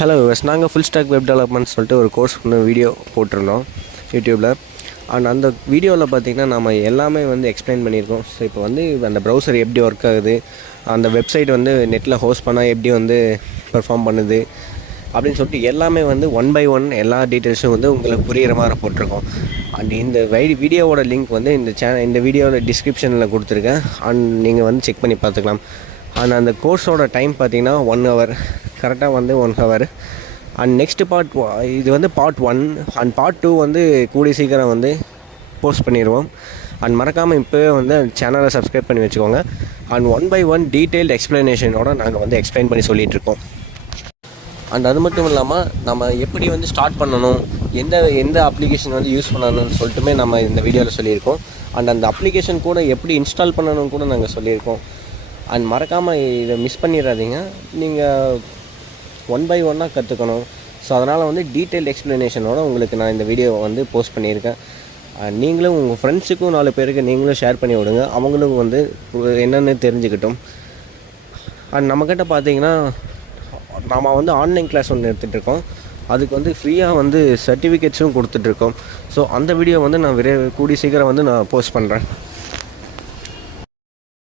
Hello நாங்கள் full stack web development சொல்லிட்டு ஒரு கோர்ஸ் வீடியோ போட்டிருந்தோம் யூடியூப்பில். அண்ட் அந்த வீடியோவில் பார்த்திங்கன்னா நம்ம எல்லாமே எக்ஸ்பிளைன் பண்ணியிருக்கோம். ஸோ இப்போ அந்த ப்ரௌசர் எப்படி ஒர்க் ஆகுது, அந்த வெப்சைட் நெட்டில் ஹோஸ்ட் பண்ணால் எப்படி பெர்ஃபார்ம் பண்ணுது அப்படின்னு சொல்லிட்டு எல்லாமே ஒன் பை ஒன் எல்லா டீட்டெயில்ஸும் உங்களுக்கு புரிகிற மாதிரி போட்டிருக்கோம். அண்ட் இந்த வீடியோவோட லிங்க் இந்த வீடியோவில் டிஸ்கிரிப்ஷனில் கொடுத்துருக்கேன். அண்ட் நீங்கள் செக் பண்ணி பார்த்துக்கலாம். அண்ட் அந்த கோர்ஸோட டைம் பார்த்திங்கன்னா 1 hour, கரெக்டாக 1 hour. அண்ட் நெக்ஸ்ட்டு பார்ட் இது பார்ட் 1 அண்ட் பார்ட் 2 கூடிய சீக்கிரம் போஸ்ட் பண்ணிடுவோம். அண்ட் மறக்காமல் இப்போவே சேனலை சப்ஸ்கிரைப் பண்ணி வச்சுக்கோங்க. அண்ட் 1 by 1 டீட்டெயில்டு எக்ஸ்ப்ளனேஷனோடு நாங்கள் எக்ஸ்பிளைன் பண்ணி சொல்லிகிட்ருக்கோம். அண்ட் அது மட்டும் இல்லாமல் நம்ம எப்படி ஸ்டார்ட் பண்ணணும், எந்த அப்ளிகேஷன் யூஸ் பண்ணணும்னு சொல்லிட்டுமே நம்ம இந்த வீடியோவில் சொல்லியிருக்கோம். அண்ட் அந்த அப்ளிகேஷன் கூட எப்படி இன்ஸ்டால் பண்ணணும் கூட நாங்கள் சொல்லியிருக்கோம். அண்ட் மறக்காமல் இதை மிஸ் பண்ணிடாதீங்க. நீங்கள் 1 by 1 கற்றுக்கணும். ஸோ அதனால் டீட்டெயில்டு எக்ஸ்ப்ளனேஷனோடு உங்களுக்கு நான் இந்த வீடியோவை போஸ்ட் பண்ணியிருக்கேன். நீங்களும் உங்கள் ஃப்ரெண்ட்ஸுக்கும் 4 பேருக்கு நீங்களும் ஷேர் பண்ணி விடுங்க. அவங்களும் என்னென்னு தெரிஞ்சுக்கிட்டும். அண்ட் நம்மக்கிட்ட பார்த்தீங்கன்னா நாம் ஆன்லைன் கிளாஸ் எடுத்துகிட்ருக்கோம். அதுக்கு ஃப்ரீயாக சர்டிஃபிகேட்ஸும் கொடுத்துட்ருக்கோம். ஸோ அந்த வீடியோ நான் கூடிய சீக்கிரம் நான் போஸ்ட் பண்ணுறேன்.